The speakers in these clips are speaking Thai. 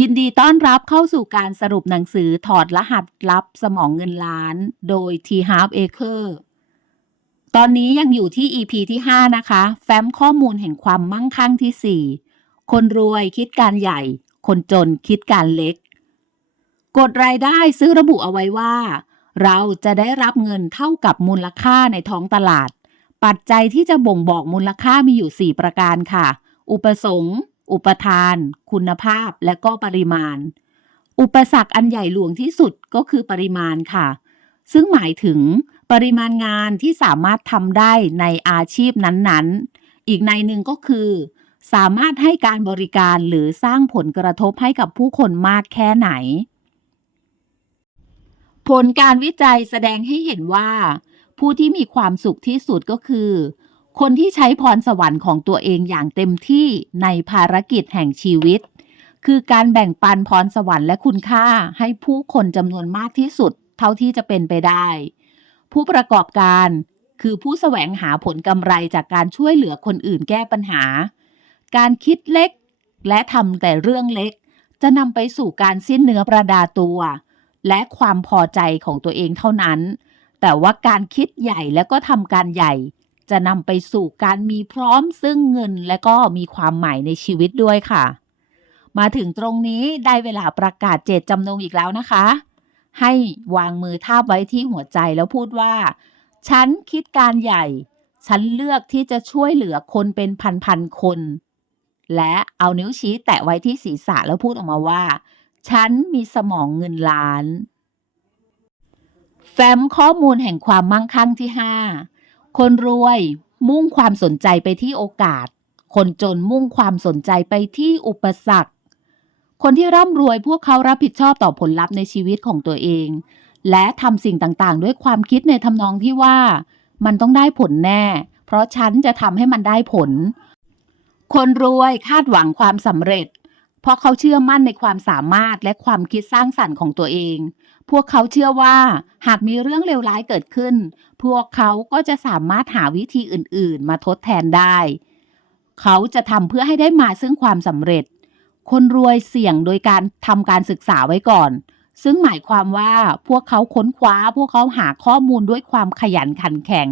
ยินดีต้อนรับเข้าสู่การสรุปหนังสือถอดรหัสลับสมองเงินล้าน โดย T Half Acre ตอนนี้ยังอยู่ที่ EP ที่ 5 นะคะ แฟ้มข้อมูลแห่งความมั่งคั่งที่ 4 คนรวยคิดการใหญ่ คนจนคิดการเล็ก กฎรายได้ซื้อระบุเอาไว้ว่า เราจะได้รับเงินเท่ากับมูลค่าในท้องตลาด ปัจจัยที่จะบ่งบอกมูลค่ามีอยู่ 4 ประการค่ะ อุปสงค์ อุปทาน คุณภาพและก็ปริมาณ อุปสรรคอันใหญ่หลวงที่สุดก็คือปริมาณค่ะ ซึ่งหมายถึงปริมาณงานที่สามารถทำได้ในอาชีพนั้นๆ อีกในหนึ่งก็คือ สามารถให้การบริการหรือสร้างผลกระทบให้กับผู้คนมากแค่ไหน ผลการวิจัยแสดงให้เห็นว่า ผู้ที่มีความสุขที่สุดก็คือ คนที่ใช้พรสวรรค์ของตัวเองอย่างเต็มที่ในภารกิจแห่งชีวิต คือการแบ่งปันพรสวรรค์และคุณค่าให้ผู้คนจำนวนมากที่สุด เท่าที่จะเป็นไปได้ ผู้ประกอบการคือผู้แสวงหาผลกำไรจากการช่วยเหลือคนอื่นแก้ปัญหา การคิดเล็กและทำแต่เรื่องเล็ก จะนำไปสู่การสิ้นเนื้อประดาตัว และความพอใจของตัวเองเท่านั้น แต่ว่าการคิดใหญ่แล้วก็ทำการใหญ่ จะนำไปสู่การมีพร้อมซึ่งเงินและก็มีความหมายในชีวิตด้วยค่ะ มาถึงตรงนี้ได้เวลาประกาศเจตจำนงอีกแล้วนะคะ ให้วางมือทาบไว้ที่หัวใจแล้วพูดว่า ฉันคิดการใหญ่ ฉันเลือกที่จะช่วยเหลือคนเป็นพันๆคน และเอานิ้วชี้แตะไว้ที่ศีรษะแล้วพูดออกมาว่า ฉันมีสมองเงินล้าน แฟ้มข้อมูลแห่งความมั่งคั่งที่ 5 คนรวยมุ่งความสนใจไปที่โอกาส คนจนมุ่งความสนใจไปที่อุปสรรค คนที่ร่ำรวยพวกเขารับผิดชอบต่อผลลัพธ์ในชีวิตของตัวเอง และทำสิ่งต่างๆ ด้วยความคิดในทำนองที่ว่า มันต้องได้ผลแน่ เพราะฉันจะทำให้มันได้ผล คนรวยคาดหวังความสำเร็จ เพราะเขาเชื่อมั่นในความสามารถและความคิดสร้างสรรค์ของตัวเอง พวกเขาเชื่อว่าหากมีเรื่องเลวร้ายเกิดขึ้น พวกเขาก็จะสามารถหาวิธีอื่นๆ มาทดแทนได้ เขาจะทำเพื่อให้ได้มาซึ่งความสำเร็จ คนรวยเสี่ยงโดยการทำการศึกษาไว้ก่อน ซึ่งหมายความว่าพวกเขาค้นคว้า พวกเขาหาข้อมูลด้วยความขยันขันแข็ง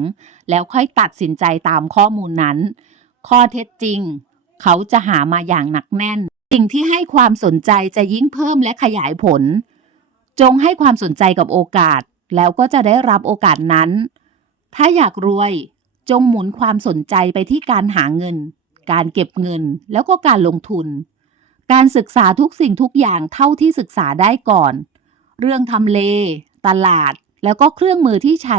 แล้วค่อยตัดสินใจตามข้อมูลนั้น ข้อเท็จจริง เขาจะหามาอย่างหนักแน่น สิ่งที่ให้ความสนใจจะยิ่งเพิ่มและขยายผล จงให้ความสนใจกับโอกาส แล้วก็จะได้รับโอกาสนั้น ถ้าอยากรวย จงหมุนความสนใจไปที่การหาเงิน การเก็บเงิน แล้วก็การลงทุน การศึกษาทุกสิ่งทุกอย่างเท่าที่ศึกษาได้ก่อน เรื่องทำเล ตลาด แล้วก็เครื่องมือที่ใช้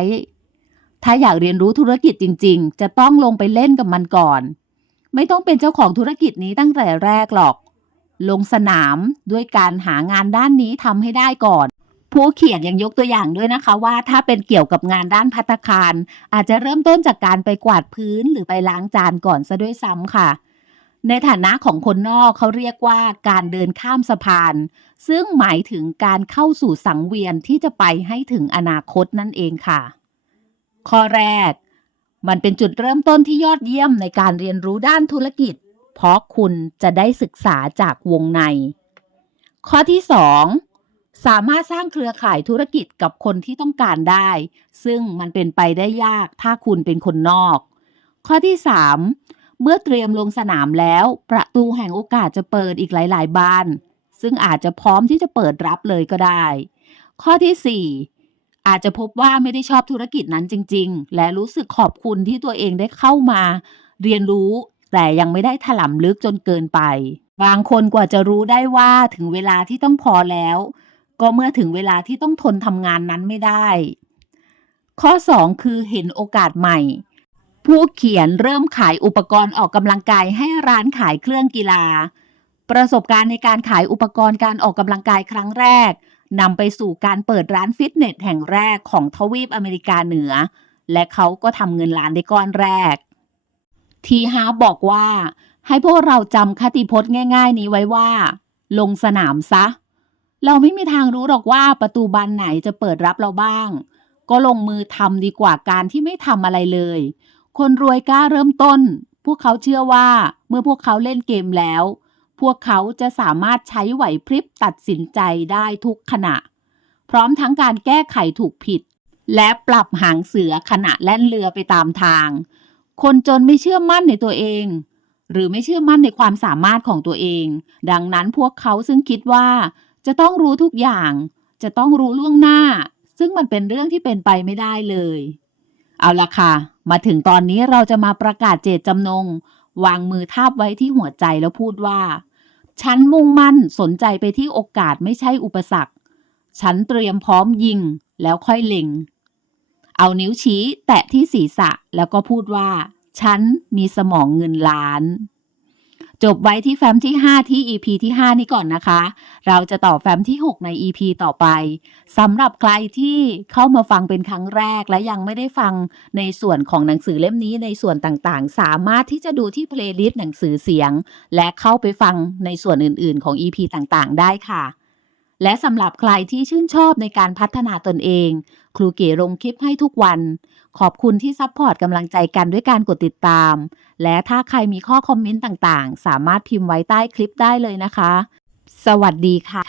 ถ้าอยากเรียนรู้ธุรกิจจริง ๆ จะต้องลงไปเล่นกับมันก่อน ไม่ต้องเป็นเจ้าของธุรกิจนี้ตั้งแต่แรกหรอก ลงสนามด้วยการหางานด้านนี้ทำให้ได้ก่อน ผู้เขียนยังยกตัวอย่างด้วยนะคะว่า ถ้าเป็นเกี่ยวกับงานด้านพัตตาคาร อาจจะเริ่มต้นจากการไปกวาดพื้นหรือไปล้างจานก่อนซะด้วยซ้ำค่ะในฐานะของคนนอกเขาเรียกว่าการเดินข้ามสะพาน ซึ่งหมายถึงการเข้าสู่สังเวียนที่จะไปให้ถึงอนาคตนั่นเองค่ะ ข้อแรก มันเป็นจุดเริ่มต้นที่ยอดเยี่ยมในการเรียนรู้ด้านธุรกิจ เพราะคุณจะได้ศึกษาจากวงใน ข้อที่ 2 สามารถสร้างเครือข่ายธุรกิจกับคนที่ต้องการได้ ซึ่งมันเป็นไปได้ยากถ้าคุณเป็นคนนอก ข้อที่ 3 เมื่อเตรียมลงสนามแล้ว ประตูแห่งโอกาสจะเปิดอีกหลาย ๆ บาน ซึ่งอาจจะพร้อมที่จะเปิดรับเลยก็ได้ ข้อที่ 4อาจจะพบว่าไม่ได้ชอบธุรกิจนั้นจริง ๆ และรู้สึกขอบคุณที่ตัวเองได้เข้ามา เรียนรู้ แต่ยังไม่ได้ถล่ำลึกจนเกินไป บางคนกว่าจะรู้ได้ว่าถึงเวลาที่ต้องพอแล้ว ก็เมื่อถึงเวลาที่ต้องทนทำงานนั้นไม่ได้ ข้อ 2 คือเห็นโอกาสใหม่ ผู้เขียนเริ่มขายอุปกรณ์ออกกำลังกายให้ร้านขายเครื่องกีฬา ประสบการณ์ในการขายอุปกรณ์การออกกำลังกายครั้งแรกนำไปสู่การเปิดร้านฟิตเนสแห่งแรกของทวีปอเมริกาเหนือ และเขาก็ทำเงินล้านได้ก้อนแรก ทีฮาร์บอกว่า ให้พวกเราจำคติพจน์ง่าย ๆ นี้ไว้ว่า ลงสนามซะ เราไม่มีทางรู้หรอกว่าประตูบานไหนจะเปิดรับเราบ้าง ก็ลงมือทำดีกว่าการที่ไม่ทำอะไรเลย คนรวยกล้าเริ่มต้น พวกเขาเชื่อว่าเมื่อพวกเขาเล่นเกมแล้ว พวกเขาจะสามารถใช้ไหวพริบตัดสินใจได้ทุกขณะ พร้อมทั้งการแก้ไขถูกผิด และปรับหางเสือขณะแล่นเรือไปตามทาง คนจนไม่เชื่อมั่นในตัวเอง หรือไม่เชื่อมั่นในความสามารถของตัวเอง ดังนั้นพวกเขาซึ่งคิดว่า จะต้องรู้ทุกอย่าง จะต้องรู้ล่วงหน้า ซึ่งมันเป็นเรื่องที่เป็นไปไม่ได้เลย เอาละค่ะ มาถึงตอนนี้เราจะมาประกาศเจตจำนง วางมือทาบไว้ที่หัวใจแล้วพูดว่า ฉันมุ่งมั่นสนใจไปที่โอกาสไม่ใช่อุปสรรค ฉันเตรียมพร้อมยิงแล้วค่อยเล็ง เอานิ้วชี้แตะที่ศีรษะแล้วก็พูดว่า ฉันมีสมองเงินล้าน จบไว้ที่แฟ้มที่ 5 ที่ EP ที่ 5 นี้ก่อนนะคะ เราจะต่อแฟ้มที่ 6 ใน EP ต่อไปสำหรับใครที่เข้ามาฟังเป็นครั้งแรกและยังไม่ได้ฟังในส่วนของหนังสือเล่มนี้ในส่วนต่างๆ สามารถที่จะดูที่เพลย์ลิสต์หนังสือเสียง และเข้าไปฟังในส่วนอื่นๆ ของ EP ต่างๆ ได้ค่ะ และสำหรับใครที่ชื่นชอบในการพัฒนาตนเอง ครูเก๋ลงคลิปให้ทุกวัน ขอบคุณที่ซัพพอร์ตกำลังใจกันด้วยการกดติดตาม และถ้าใครมีข้อคอมเมนต์ต่างๆ สามารถพิมพ์ไว้ใต้คลิปได้เลยนะคะ สวัสดีค่ะ